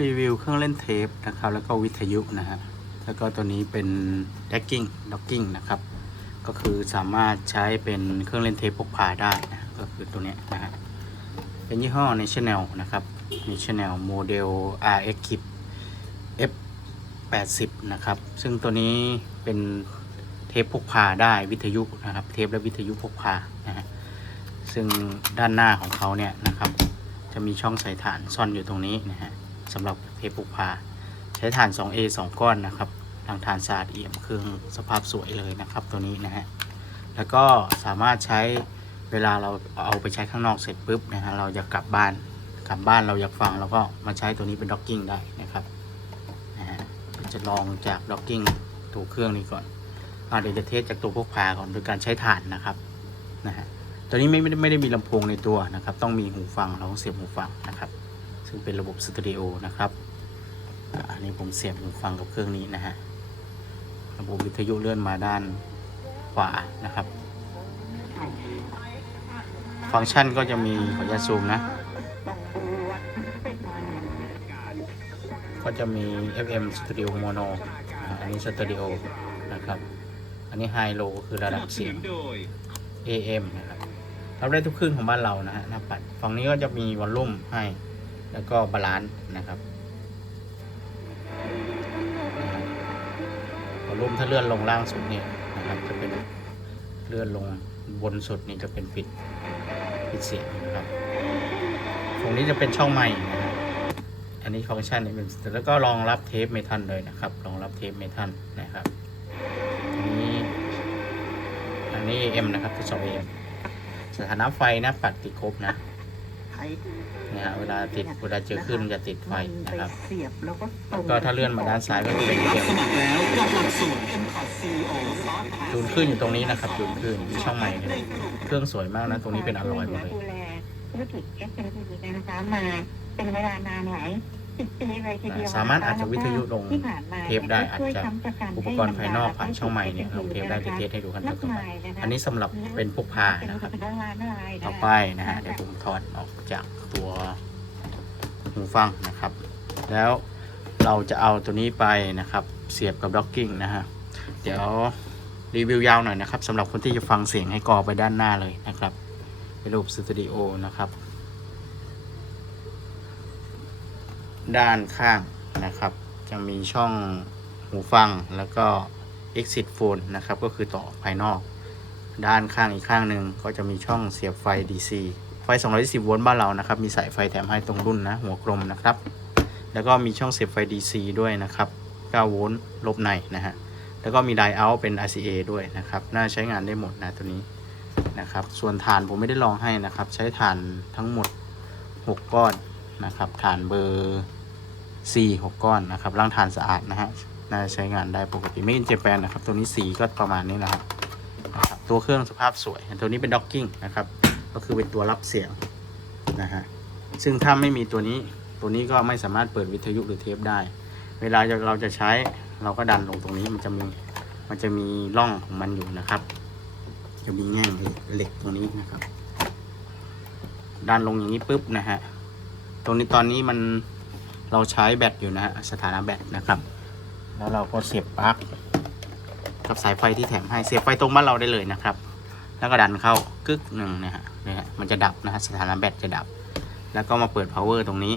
รีวิวเครื่องเล่นเทปนะครับ แล้วก็วิทยุนะฮะแล้วก็ตัวนี้เป็น decking docking นะครับ ก็คือสามารถใช้เป็นเครื่องเล่นเทปพกพาได้นะก็คือตัวนี้นะฮะเป็นยี่ห้อ National นะครับ National Model RX Kit F 80นะครับ ซึ่งตัวนี้เป็นเทปพกพาได้วิทยุนะครับ เทปและวิทยุพกพานะฮะซึ่งด้านหน้าของเขาเนี่ยนะครับ จะมีช่องใส่ถ่านซ่อนอยู่ตรงนี้นะฮะ สำหรับเทปพกพาใช้ถ่าน 2A 2 ก้อนนะครับทางถ่านสะอาดเอี่ยมเครื่องสภาพสวยเลยนะครับตัวนี้นะฮะแล้วก็สามารถใช้เวลาเราเอาไปใช้ข้างนอกเสร็จปุ๊บนะฮะเราอยากกลับบ้านกลับบ้านเราอยากฟังเราก็มาใช้ตัวนี้เป็นด็อกกิ้งได้นะครับนะฮะจะลองจากด็อกกิ้งตัวเครื่องนี้ก่อนอ่าเดี๋ยวจะเทสจากตัวพกพาก่อนโดยการใช้ถ่านนะครับนะฮะตัวนี้ไม่ไม่ได้ไม่ได้มีลำโพงในตัวนะครับ ต้องมีหูฟังเราต้องเสียบหูฟังนะครับ ซึ่งเป็นระบบสตอริโอนะครับ อันนี้ผมเสียบหูฟังกับเครื่องนี้นะฮะ ระบบวิทยุเลื่อนมาด้านขวานะครับ ฟังก์ชันก็จะมีขออนุญาตซูมนะ ก็จะมี FM Stereo Mono อ่าอันนี้ Stereo นะครับ อันนี้ High Low คือระดับเสียง AM นะครับทำได้ทุกคลื่นของบ้านเรานะฮะหน้าปัด ฝั่งนี้ก็จะมีวอลลุ่มให้ แล้วก็บาลานซ์นะครับวอลุ่มถ้าเลื่อนลงล่างสุดเนี่ยนะครับจะเป็นเลื่อนลงบนสุดนี่จะเป็นปิดปิดเสียงนะครับ ตรงนี้จะเป็นช่องใหม่นะอันนี้ฟังก์ชันนี้เป็นแล้วก็รองรับเทปเมทัลเลยนะครับรองรับเทปเมทัลนะครับอันนี้อันนี้ AM นะครับทดสอบ AM สถานะไฟนะปัดติดครบนะ เนี่ยฮะเวลาติดเวลาเจอคลื่นมันจะติดไฟนะครับเสียบแล้วก็แล้วก็ถ้าเลื่อนมาด้านซ้ายก็จะเป็น AM สมัครแล้วกับหลักสูตร M c o t CEO จูนคลื่นอยู่ตรงนี้นะครับจูนคลื่นมีช่องใหม่เลยเครื่องสวยมากนะ ตรงนี้เป็นอลลอยหมดเลยดูแลธุรกิจ s m e นะคะมาเป็นเวลานานหลาย สิบปีเลยทีเดียวสามารถอาจจะวิทยุลงที่ผ่านมาเทปได้อาจจะช่วยค้ำประนอุปกรณ์ภายนอกผ่านช่องใหม่เนี่ยลงเทปได้จะเทสให้ดูขั้นตอนต่อไปอันนี้สำหรับเป็นพกพานะครับต่อไปนะฮะเดี๋ยวผมถอดออกจากตัวหูฟังนะครับ แล้วเราจะเอาตัวนี้ไปนะครับเสียบกับด็อกกิ้งนะฮะเดี๋ยวรีวิวยาวหน่อยนะครับสำหรับคนที่จะฟังเสียงให้กอไปด้านหน้าเลยนะครับเป็นระบบสตูดิโอนะครับ ด้านข้างนะครับ จะมีช่องหูฟังแล้วก็ exit phone นะครับ ก็คือต่อภายนอก ด้านข้างอีกข้างหนึ่งก็จะมีช่องเสียบไฟ DC ไฟ 220 โวลต์บ้านเรานะครับ มีสายไฟแถมให้ตรงรุ่นนะ หัวกลมนะครับ แล้วก็มีช่องเสียบไฟ DC ด้วยนะครับ 9 โวลต์ลบในนะฮะ แล้วก็มีไดเอาท์เป็น RCA ด้วยนะครับ น่าใช้งานได้หมดนะตัวนี้นะครับ ส่วนฐานผมไม่ได้ลองให้นะครับ ใช้ฐานทั้งหมด 6 ก้อนนะครับ ฐานเบอร์ C 6ก้อนนะครับล้างฐานสะอาดนะฮะน่าใช้งานได้ปกติไม่กินเจแปนนะครับ ตัวนี้สีก็ประมาณนี้นะครับนะครับ ตัวเครื่องสภาพสวย ตัวนี้เป็นด็อกกิ้งนะครับ ก็คือเป็นตัวรับเสียงนะฮะซึ่งถ้าไม่มีตัวนี้ตัวนี้ก็ไม่สามารถเปิดวิทยุหรือเทปได้ เวลาเราจะใช้เราก็ดันลงตรงนี้มันจะมีมันจะมีร่องของมันอยู่นะครับ จะมีแง่งเหล็กตรงนี้นะครับ ดันลงอย่างนี้ปุ๊บนะฮะตรงนี้ตอนนี้มัน เราใช้แบตอยู่นะฮะสถานะแบตนะครับ แล้วเราก็เสียบปลั๊กกับสายไฟที่แถมให้เสียบไฟตรงบ้านเราได้เลยนะครับ แล้วก็ดันเข้ากึกหนึ่งนะฮะเนี่ยฮะมันจะดับนะฮะสถานะแบตจะดับ แล้วก็มาเปิด power ตรงนี้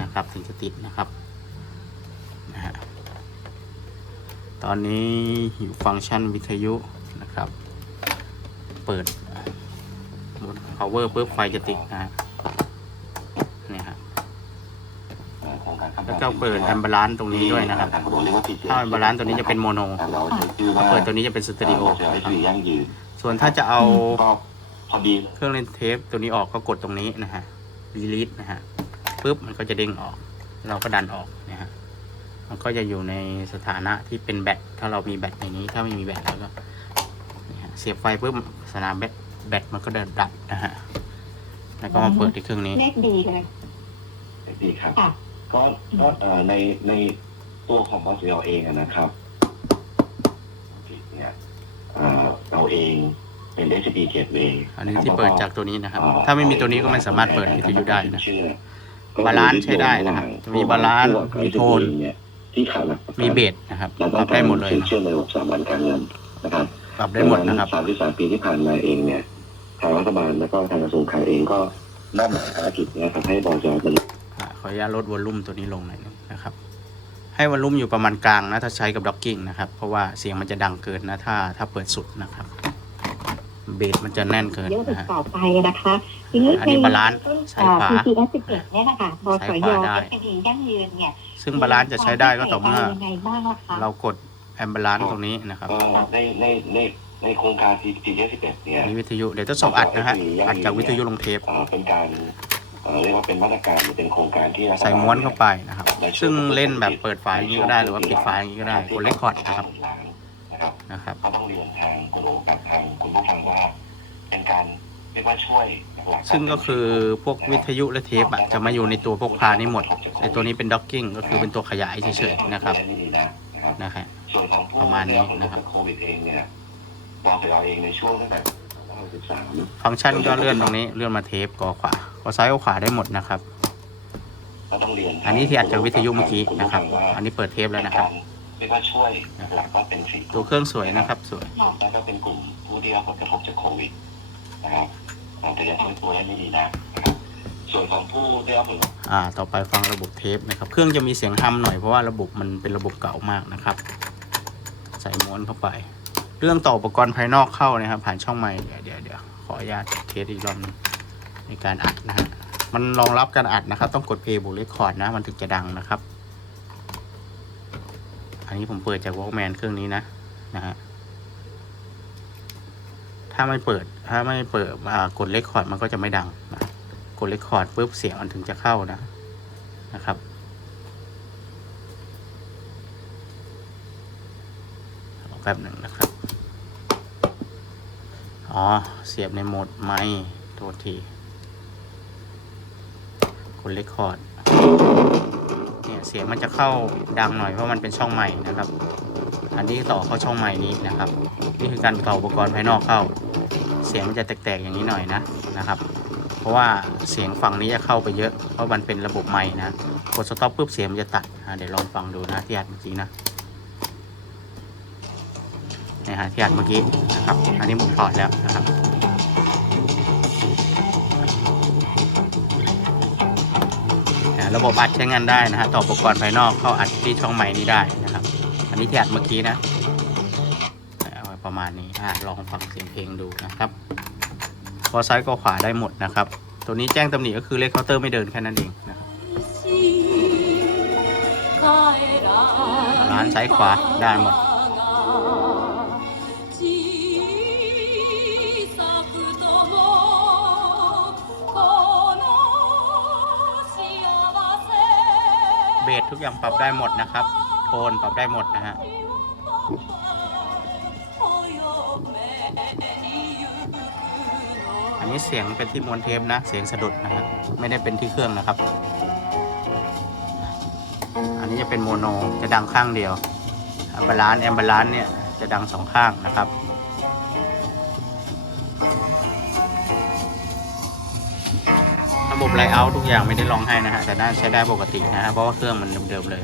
นะครับ ถึงจะติดนะครับนะฮะตอนนี้อยู่ฟังก์ชันวิทยุนะครับ เปิดบน power ปุ๊บไฟจะติดนะฮะเนี่ยฮะ แล้วก็เปิดอันบาลานซ์ตรงนี้ด้วยนะครับถ้าอันบาลานซ์ตัวนี้จะเป็นโมโนเราใช้ชื่อว่าเปิดตัวนี้จะเป็นสเตอริโอใช้ชีวิตยั่งยืนส่วนถ้าจะเอาก็พอดีเลยเครื่องเล่นเทปตัวนี้ออกก็กดตรงนี้นะฮะ release นะฮะปุ๊บมันก็จะเด้งออก เราก็ดันออกนะฮะมันก็จะอยู่ในสถานะที่เป็นแบตถ้าเรามีแบตอย่างนี้ ถ้าไม่มีแบตแล้วก็นี่ฮะเสียบไฟปุ๊บสนามแบตแบตมันก็เดินดับนะฮะแล้วก็มาเปิดที่เครื่องนี้เลขดีเลยดีครับค่ะ ก็ก็เอ่อในในตัวของบอสเราเองอะนะครับเนี่ยเอ่อเราเอง เป็น SCP Gateway อันนี้ที่เปิดจากตัวนี้นะครับ ถ้าไม่มีตัวนี้ก็ไม่สามารถเปิดวิทยุได้นะชื่อบาลานซ์ใช้ได้นะครับมีบาลานซ์มีโทนเนี่ยที่ขาดหลักประกันมีเบสนะครับเราปต้อรังบได้หมดเลยการนะเชื่อมในระบบสถาบันการเงินนะครับปรับได้หมดนะครับ สามที่สามปีที่ผ่านมาเองเนี่ยทางรัฐบาลแล้วก็ทางกระทรวงคลังเองก็มอบหมายภารกิจเนะครับให้บจดำเนิน อ่าขออนุญาตลดวอลลุ่มตัวนี้ลงหน่อยนึงนะครับ ให้วอลลุ่มอยู่ประมาณกลางนะถ้าใช้กับด็อกกิ้งนะครับ เพราะว่าเสียงมันจะดังเกินนะถ้าถ้าเปิดสุดนะครับ เบสมันจะแน่นเกินเยอะนะฮะต่อไปนะคะทีนี้อันนี้บาลานซ์ซ้ายขวาอ่ PCS 11เนี่ยนะคะบสซ้ายขยวาได้เป็นเองยั่งยืนเนี่ยซึ่งบาลานซ์จะใช้ได้ก็ต่อเมื่อยังไงบ้างล่ะคะเรากดแอมบาลานซ์ตรงนี้นะครับก็ในในในในโครงการ TTS 11เนี่ยมีวิทยุเดี๋ยวทดสอบอัดนะฮะอัดจากวิทยุลงเทปเอ่อเป็นการ เอ่อเรียกว่าเป็นมาตรการหรือเป็นโครงการที่รัฐบาลใส่ม้วนเข้าไปนะครับ ซึ่งเล่นแบบเปิดไฟล์อย่างนี้ก็ได้หรือว่าปิดไฟล์อย่างนี้ก็ได้กดเลคคอร์ดนะครับนะครับนะครับก็ต้องเรียนทางคุณโอกับทางคุณผู้ฟังว่าเป็นการเรียกว่าช่วยหลักๆซึ่งก็คือพวกวิทยุและเทปอะจะมาอยู่ในตัวพวกพานี้หมดไอตัวนี้เป็นด็อกกิ้งก็คือเป็นตัวขยายเฉยๆนะครับนะครับนะฮะส่วนของผู้ประมาณนี้ได้นะครับผลกโควิดเองเนี่ยบอกเราเองในช่วงตั้งแต่13ฟังก์ชันก็เลื่อนตรงนี้เลื่อนมาเทปกอขวา ก็ซ้ายก็ขวาได้หมดนะครับก็ต้องเรียนอันนี้ที่อัดจากวิทยุเมื่อกี้นะครับ อันนี้เปิดเทปแล้วนะครับเรียกว่าช่วยหลักๆก็เป็นสี่ตัวเครื่องสวยนะครับสวยแล้วก็เป็นกลุ่มผู้ที่รับผลกระทบจากโควิดนะครับแต่ยังฟื้นตัวได้ไม่ดีนะนะครับส่วนของผู้ได้รับผลอ่า ต่อไปฟังระบบเทปนะครับ เครื่องจะมีเสียงฮัมหน่อยเพราะว่าระบบมันเป็นระบบเก่ามากนะครับ ใส่ม้วนเข้าไป เรื่องต่ออุปกรณ์ภายนอกเข้านะครับ ผ่านช่องไมค์เดี๋ยวเดี๋ยวเดี๋ยวขออนุญาตเทสอีกรอบหนึง ในการอัดนะฮะมันรองรับการอัดนะครับ ต้องกด play บวก record นะ มันถึงจะดังนะครับ อันนี้ผมเปิดจาก Walkman เครื่องนี้นะนะฮะถ้าไม่เปิดถ้าไม่เปิดอ่ากด record มันก็จะไม่ดังนะกด record ปุ๊บเสียงมันถึงจะเข้านะนะครับแป๊บหนึ่งนะครับ อ๋อ เสียบในโหมดไมค์โทษที กด record เนี่ยเสียงมันจะเข้าดังหน่อยเพราะมันเป็นช่องใหม่นะครับ อันนี้ต่อเข้าช่องใหม่นี้นะครับ นี่คือการต่ออุปกรณ์ภายนอกเข้า เสียงมันจะแตกๆอย่างนี้หน่อยนะนะครับ เพราะว่าเสียงฝั่งนี้จะเข้าไปเยอะ เพราะมันเป็นระบบไม้นะกดสต็อปปุ๊บเสียงมันจะตัดเดี๋ยวลองฟังดูนะที่อัดเมื่อกี้นะนี่ฮะที่อัดเมื่อกี้นะครับ อันนี้ผมถอดแล้วนะครับ ระบบอัดใช้งานได้นะฮะต่ออุปกรณ์ภายนอกเข้าอัดที่ช่องไม้นี้ได้นะครับ อันนี้ที่อัดเมื่อกี้นะเอาไว้ประมาณนี้อะลองฟังเสียงเพลงดูนะครับพอซ้ายก็ขวาได้หมดนะครับ ตัวนี้แจ้งตำหนิก็คือเลขเคาน์เตอร์ไม่เดินแค่นั้นเองนะครับร้านซ้ายขวาได้หมด เบสทุกอย่างปรับได้หมดนะครับ โทนปรับได้หมดนะฮะอันนี้เสียงเป็นที่มวนเทปนะ เสียงสะดุดนะฮะไม่ได้เป็นที่เครื่องนะครับ อันนี้จะเป็นโมโนจะดังข้างเดียวแอมบาลานแอมบาลานเนี่ยจะดังสองข้างนะครับ ไลท์เอาท์ทุกอย่างไม่ได้ลองให้นะฮะแต่น่าใช้ได้ปกตินะฮะเพราะว่าเครื่องมันเดิมๆเลย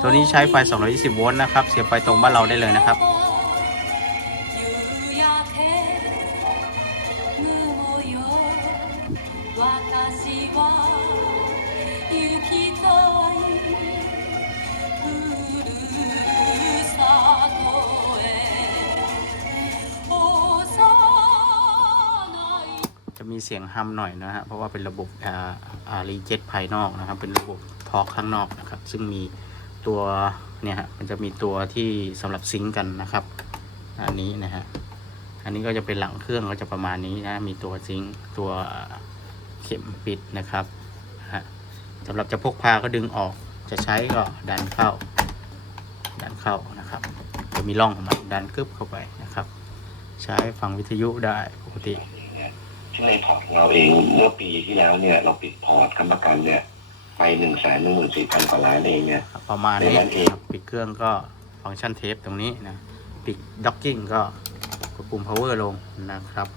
ตัวนี้ใช้ไฟ 220 โวลต์นะครับ เสียบไฟตรงบ้านเราได้เลยนะครับ มีเสียงฮัมหน่อยนะฮะเพราะว่าเป็นระบบอ่าอ่ารีเจ็ตภายนอกนะครับ เป็นระบบทอร์กข้างนอกนะครับ ซึ่งมีตัวเนี่ยฮะมันจะมีตัวที่สำหรับซิงกันนะครับ อันนี้นะฮะอันนี้ก็จะเป็นหลังเครื่องก็จะประมาณนี้นะมีตัวซิงตัวเข็มปิดนะครับฮะสำหรับจะพกพาก็ดึงออกจะใช้ก็ดันเข้า ดันเข้านะครับ จะมีร่องของมันดันกึบเข้าไปนะครับ ใช้ฟังวิทยุได้ปกติ ที่ในพอร์ตของเราเองเมื่อปีที่แล้วเนี่ย เราปิดพอร์ตค้ำประกันเนี่ยไปหนึ่งแสนหนึ่งหมื่นสี่พันกว่าล้านเองเนี่ยครับประมาณนี้ในนั้นเองครับปิดเครื่องก็ฟังก์ชันเทปตรงนี้นะ ปิดด็อกกิ้งก็กดปุ่ม power ลงนะครับ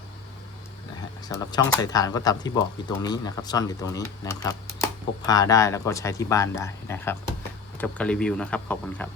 นะฮะสำหรับช่องใส่ฐานก็ตามที่บอกอยู่ตรงนี้นะครับ ซ่อนอยู่ตรงนี้นะครับ พกพาได้แล้วก็ใช้ที่บ้านได้นะครับ จบการรีวิวนะครับ ขอบคุณครับ